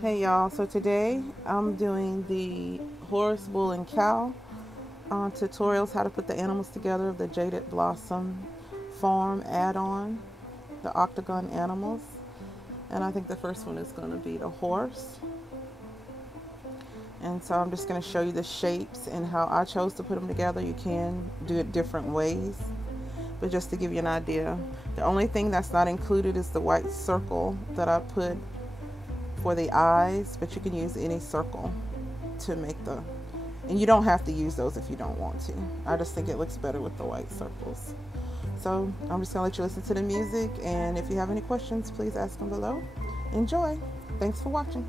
Hey y'all, so today I'm doing the horse, bull, and cow tutorials how to put the animals together of the Jaded Blossom farm add-on, the octagon animals. And I think the first one is going to be the horse. And so I'm just going to show you the shapes and how I chose to put them together. You can do it different ways, but just to give you an idea, the only thing that's not included is the white circle that I put for the eyes, but you can use any circle to make the, and you don't have to use those if you don't want to. I just think it looks better with the white circles. So I'm just gonna let you listen to the music, and if you have any questions, please ask them below. Enjoy. Thanks for watching.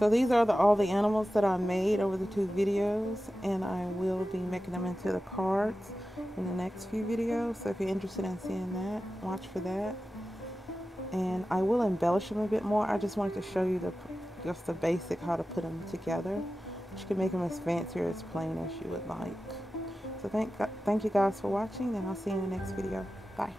So these are all the animals that I made over the 2 videos, and I will be making them into the cards in the next few videos. So if you're interested in seeing that, watch for that. And I will embellish them a bit more. I just wanted to show you just the basic how to put them together. But you can make them as fancy or as plain as you would like. So thank you guys for watching, and I'll see you in the next video. Bye.